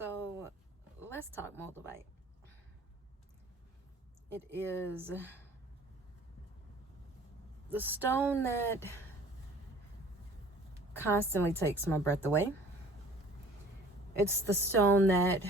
So let's talk Moldavite. It is the stone that constantly takes my breath away. It's the stone that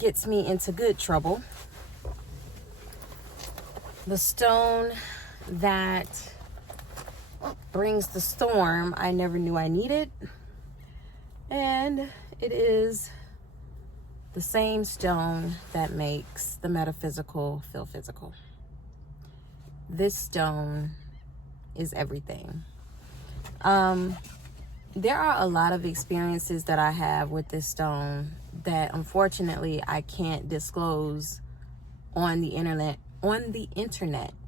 gets me into good trouble. The stone that brings the storm I never knew I needed. And it is the same stone that makes the metaphysical feel physical. This stone is everything. There are a lot of experiences that I have with this stone that unfortunately I can't disclose on the internet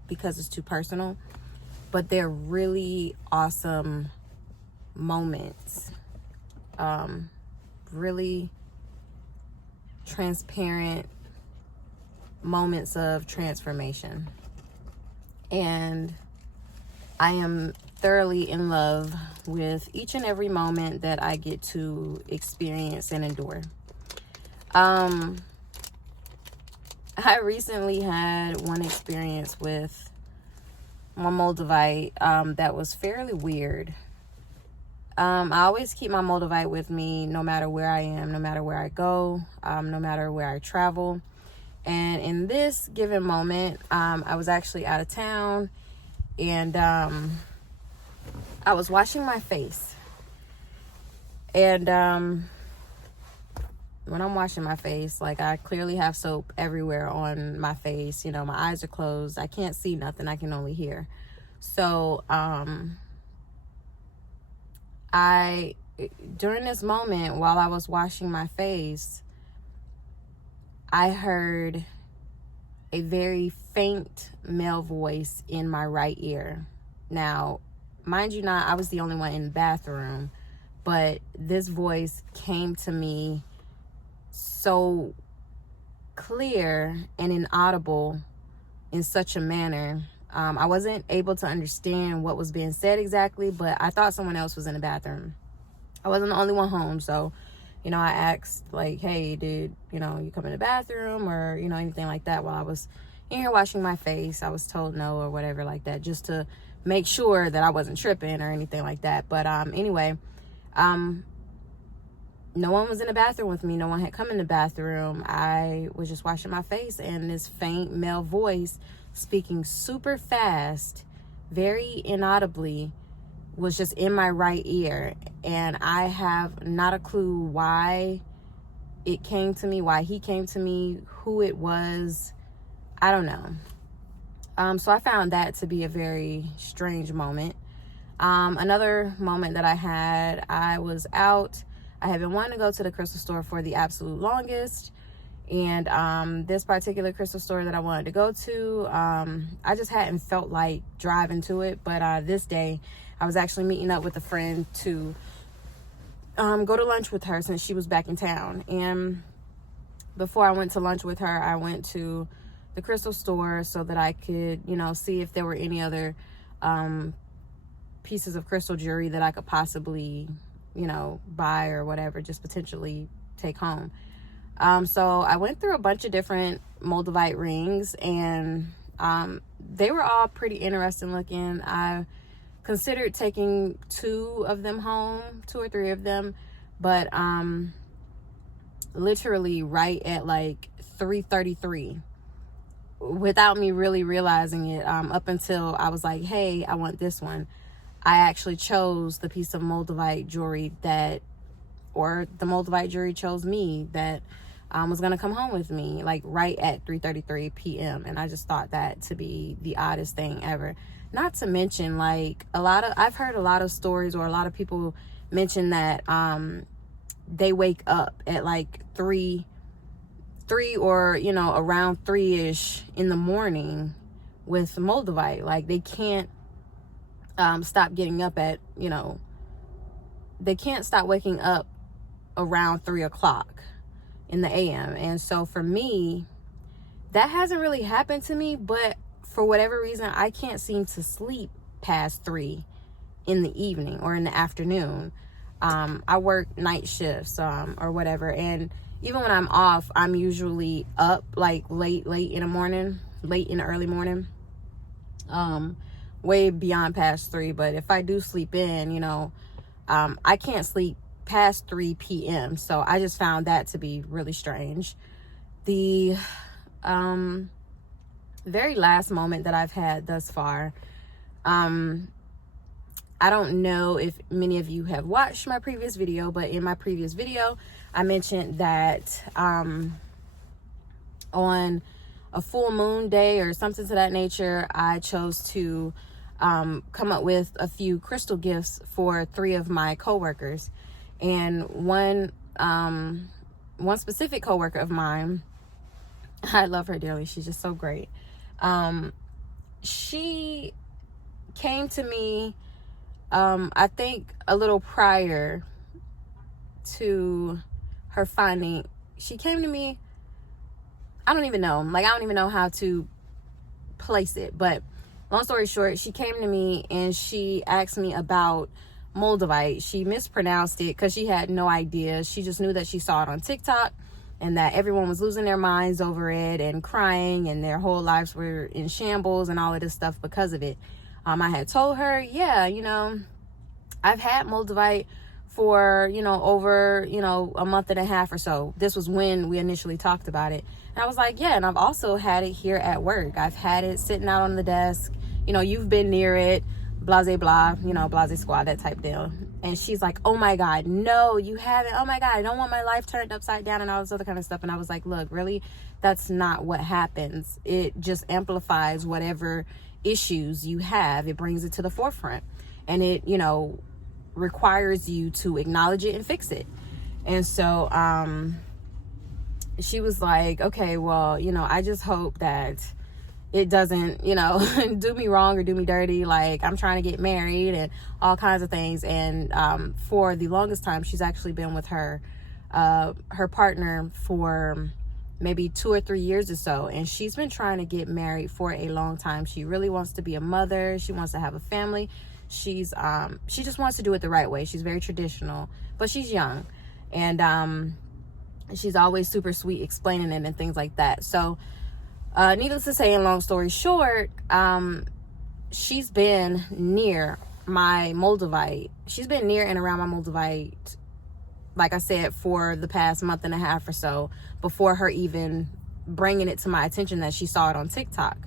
because it's too personal, but they're really awesome moments, really transparent moments of transformation. And I am thoroughly in love with each and every moment that I get to experience and endure. I recently had one experience with my Moldavite that was fairly weird. I always keep my Moldavite with me no matter where I am, no matter where I go, no matter where I travel. And in this given moment, I was actually out of town, and I was washing my face. And when I'm washing my face, like, I clearly have soap everywhere on my face. You know, my eyes are closed. I can't see nothing. I can only hear. So during this moment, while I was washing my face, I heard a very faint male voice in my right ear. Now, mind you not, I was the only one in the bathroom, but this voice came to me so clear and inaudible in such a manner. I wasn't able to understand what was being said exactly, but I thought someone else was in the bathroom. I wasn't the only one home, so, you know, I asked, like, hey, did, you know, you come in the bathroom or, you know, anything like that while I was in here washing my face. I was told no or whatever like that, just to make sure that I wasn't tripping or anything like that. But anyway, no one was in the bathroom with me. No one had come in the bathroom. I was just washing my face, and this faint male voice speaking super fast, very inaudibly, was just in my right ear. And I have not a clue why it came to me, why he came to me, who it was. I don't know. So I found that to be a very strange moment. Another moment that I had, I was out. I had been wanting to go to the crystal store for the absolute longest. And this particular crystal store that I wanted to go to, I just hadn't felt like driving to it. But this day, I was actually meeting up with a friend to go to lunch with her since she was back in town. And before I went to lunch with her, I went to the crystal store so that I could, you know, see if there were any other pieces of crystal jewelry that I could possibly, you know, buy or whatever, just potentially take home. So I went through a bunch of different Moldavite rings, and they were all pretty interesting looking. I considered taking 2 of them home, 2 or 3 of them, but literally right at like 3:33, without me really realizing it, up until I was like, hey, I want this one, I actually chose the piece of Moldavite jewelry the Moldavite jewelry chose me, that was going to come home with me, like right at 3:33 p.m. And I just thought that to be the oddest thing ever. Not to mention, like, I've heard a lot of stories, or a lot of people mention that they wake up at like 3 or, you know, around 3-ish in the morning with Moldavite. Like, they can't stop getting up at, you know, they can't stop waking up around 3 o'clock in the AM. And so for me, that hasn't really happened to me, but for whatever reason, I can't seem to sleep past 3 in the evening or in the afternoon. I work night shifts, or whatever. And even when I'm off, I'm usually up like late in the early morning, way beyond past 3. But if I do sleep in, I can't sleep past 3 p.m. So I just found that to be really strange. The very last moment that I've had thus far, I don't know if many of you have watched my previous video, but in my previous video, I mentioned that on a full moon day or something to that nature, I chose to come up with a few crystal gifts for 3 of my coworkers. And one specific coworker of mine, I love her dearly. She's just so great. She came to me, I think a little prior to her finding. She came to me, I don't even know how to place it, but long story short, she came to me and she asked me about Moldavite. She mispronounced it because she had no idea. She just knew that she saw it on TikTok and that everyone was losing their minds over it and crying, and their whole lives were in shambles and all of this stuff because of it. I had told her, yeah, I've had Moldavite for, over, a month and a half or so. This was when we initially talked about it. And I was like, yeah, and I've also had it here at work. I've had it sitting out on the desk. You've been near it, blase blah, blase squad, that type deal. And she's like, oh my God, no, you haven't. Oh my God, I don't want my life turned upside down and all this other kind of stuff. And I was like, look, really, that's not what happens. It just amplifies whatever issues you have. It brings it to the forefront, and it, requires you to acknowledge it and fix it. And so, she was like, okay, well, I just hope that it doesn't, do me wrong or do me dirty. Like, I'm trying to get married and all kinds of things. And for the longest time, she's actually been with her partner for maybe 2 or 3 years or so. And she's been trying to get married for a long time. She really wants to be a mother. She wants to have a family. She just wants to do it the right way. She's very traditional, but she's young. And she's always super sweet explaining it and things like that. So needless to say, and long story short, she's been near my Moldavite. She's been near and around my Moldavite, like I said, for the past month and a half or so, before her even bringing it to my attention that she saw it on TikTok,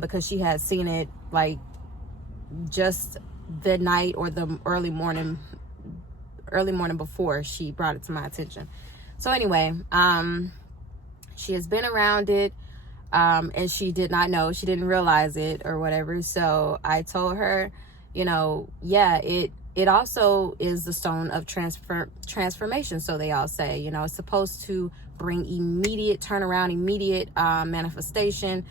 because she had seen it like just the night or the early morning before she brought it to my attention. So anyway, she has been around it, and she did not know, she didn't realize it or whatever. So I told her, yeah, it also is the stone of transformation. So they all say, it's supposed to bring immediate turnaround, immediate manifestation,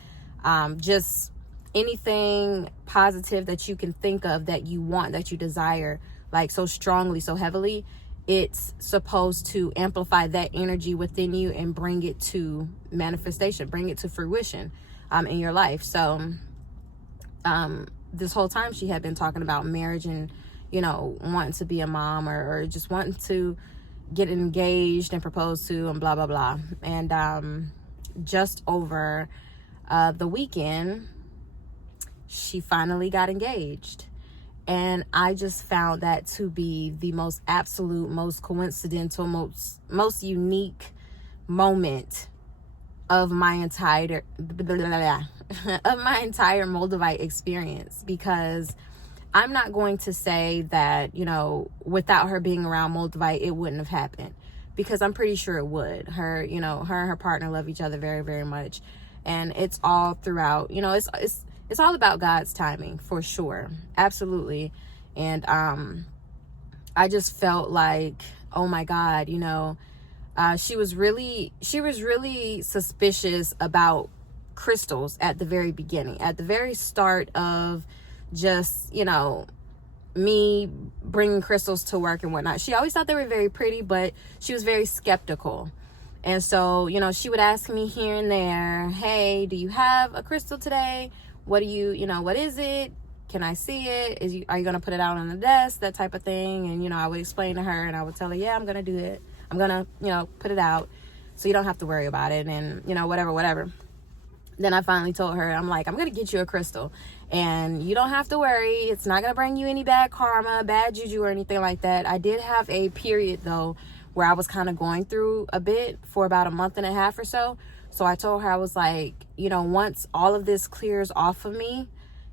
just anything positive that you can think of that you want, that you desire, like so strongly, so heavily. It's supposed to amplify that energy within you and bring it to manifestation, bring it to fruition in your life. So this whole time she had been talking about marriage and, wanting to be a mom or just wanting to get engaged and proposed to and blah, blah, blah. And just over the weekend, she finally got engaged. And I just found that to be the most absolute, most coincidental, most unique moment of my entire Moldavite experience, because I'm not going to say that, without her being around Moldavite, it wouldn't have happened, because I'm pretty sure it would. Her and her partner love each other very, very much. And it's all throughout, it's all about God's timing, for sure. Absolutely. And I just felt like, oh my God, she was really suspicious about crystals at the very beginning, at the very start of just, me bringing crystals to work and whatnot. She always thought they were very pretty, but she was very skeptical. And so, she would ask me here and there, hey, do you have a crystal today? What do you, what is it? can I see it? Are you going to put it out on the desk? That type of thing. And, I would explain to her, and I would tell her, yeah, I'm going to do it. I'm going to, put it out so you don't have to worry about it, and, whatever. Then I finally told her, I'm like, I'm going to get you a crystal, and you don't have to worry. It's not going to bring you any bad karma, bad juju, or anything like that. I did have a period, though, where I was kind of going through a bit for about a month and a half or so. So I told her, I was like, once all of this clears off of me,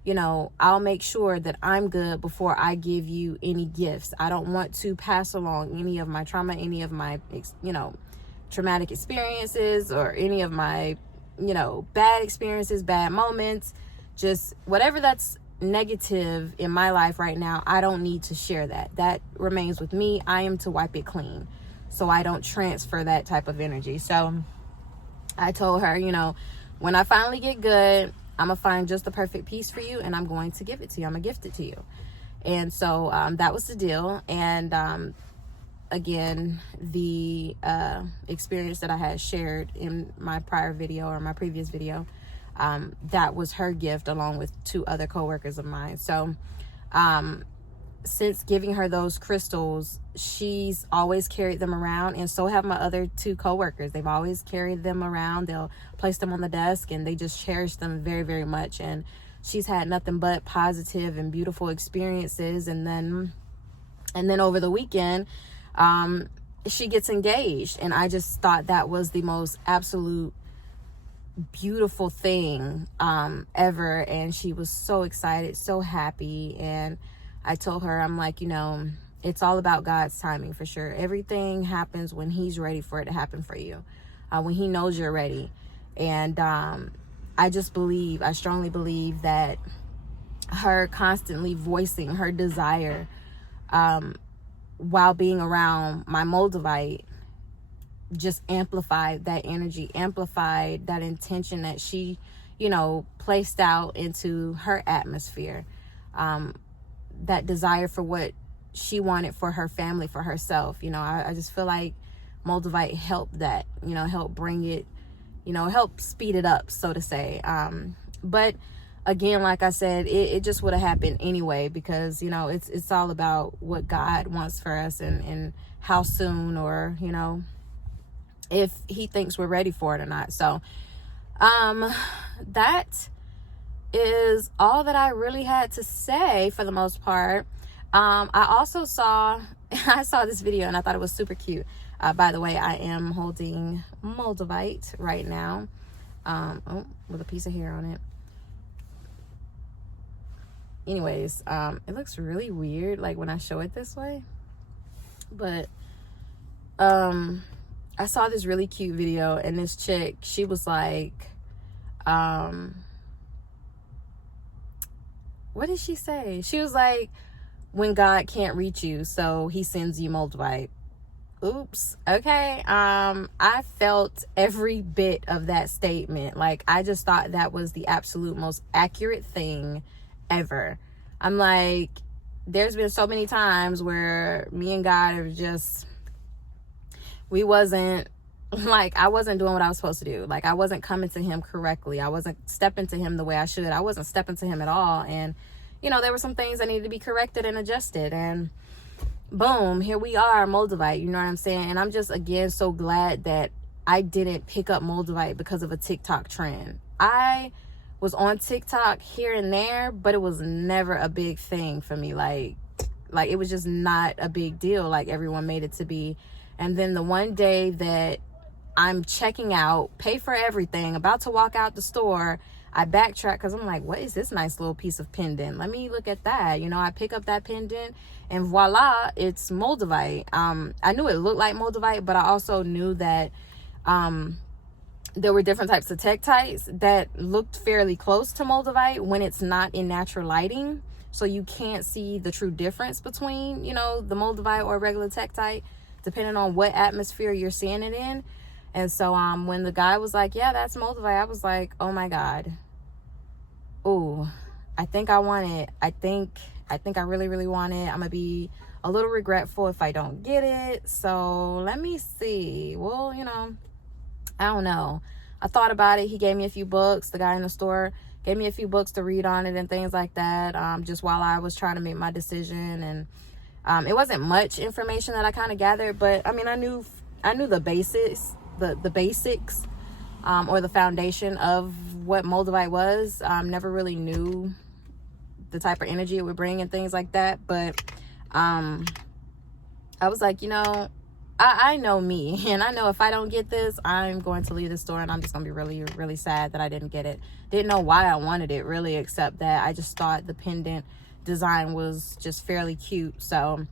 I'll make sure that I'm good before I give you any gifts. I don't want to pass along any of my trauma, any of my, traumatic experiences, or any of my, bad experiences, bad moments, just whatever that's negative in my life right now. I don't need to share that. That remains with me. I am to wipe it clean, so I don't transfer that type of energy. So I told her, when I finally get good, I'm going to find just the perfect piece for you, and I'm going to give it to you. I'm going to gift it to you. And so that was the deal. And again, the experience that I had shared in my prior video, or my previous video, that was her gift, along with 2 other coworkers of mine. So since giving her those crystals, she's always carried them around, and so have my other 2 coworkers. They've always carried them around. They'll place them on the desk, and they just cherish them very, very much. And she's had nothing but positive and beautiful experiences. And then over the weekend, she gets engaged, and I just thought that was the most absolute beautiful thing ever. And she was so excited, so happy. And I told her, I'm like, it's all about God's timing, for sure. Everything happens when he's ready for it to happen for you, when he knows you're ready. And I strongly believe that her constantly voicing her desire while being around my Moldavite just amplified that energy, amplified that intention that she, placed out into her atmosphere. That desire for what she wanted for her family, for herself. I just feel like Moldavite helped that, help bring it, help speed it up, so to say. But again, like I said, it just would have happened anyway, because, it's all about what God wants for us, and how soon, or, if he thinks we're ready for it or not. So, that is all that I really had to say for the most part. I also saw this video, and I thought it was super cute. By the way, I am holding Moldavite right now, with a piece of hair on it. Anyways, it looks really weird, like, when I show it this way. But I saw this really cute video, and this chick, she was like, what did she say? She was like, when God can't reach you, so he sends you Moldavite. Oops. Okay. I felt every bit of that statement. Like, I just thought that was the absolute most accurate thing ever. I'm like, there's been so many times where me and God have just, I wasn't doing what I was supposed to do. Like, I wasn't coming to him correctly. I wasn't stepping to him the way I should. I wasn't stepping to him at all. And, there were some things that needed to be corrected and adjusted. And boom, here we are, Moldavite. You know what I'm saying? And I'm just, again, so glad that I didn't pick up Moldavite because of a TikTok trend. I was on TikTok here and there, but it was never a big thing for me. Like it was just not a big deal like everyone made it to be. And then the one day that I'm checking out, pay for everything, about to walk out the store, I backtrack because I'm like, what is this nice little piece of pendant? Let me look at that. I pick up that pendant, and voila, it's Moldavite. I knew it looked like Moldavite, but I also knew that there were different types of tektites that looked fairly close to Moldavite when it's not in natural lighting. So you can't see the true difference between, the Moldavite or regular tektite, depending on what atmosphere you're seeing it in. And so when the guy was like, yeah, that's Moldavite, I was like, oh my God. Oh, I think I want it. I think I really, really want it. I'm going to be a little regretful if I don't get it. So let me see. Well, I don't know. I thought about it. He gave me a few books. The guy in the store gave me a few books to read on it and things like that, just while I was trying to make my decision. And it wasn't much information that I kind of gathered, but I mean, I knew the basics, the basics, or the foundation of what Moldavite was. Never really knew the type of energy it would bring and things like that. But I was like, you know, I know me, and I know if I don't get this, I'm going to leave the store, and I'm just going to be really, really sad that I didn't get it. Didn't know why I wanted it, really, except that I just thought the pendant design was just fairly cute. So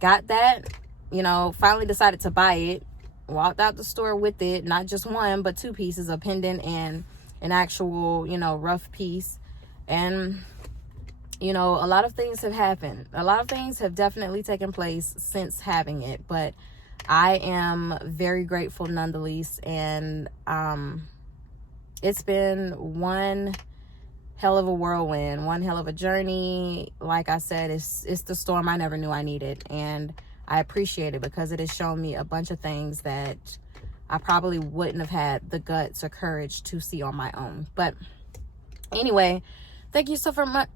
got that, you know, finally decided to buy it. Walked out the store with it, not just one, but 2 pieces, a pendant and an actual, you know, rough piece. And, you know, a lot of things have happened. A lot of things have definitely taken place since having it, but I am very grateful nonetheless. And it's been one hell of a whirlwind, one hell of a journey. Like I said, it's the storm I never knew I needed, and I appreciate it because it has shown me a bunch of things that I probably wouldn't have had the guts or courage to see on my own. But anyway, thank you so much.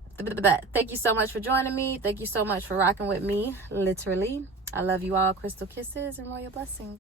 Thank you so much for joining me. Thank you so much for rocking with me, literally. I love you all. Crystal kisses and royal blessings.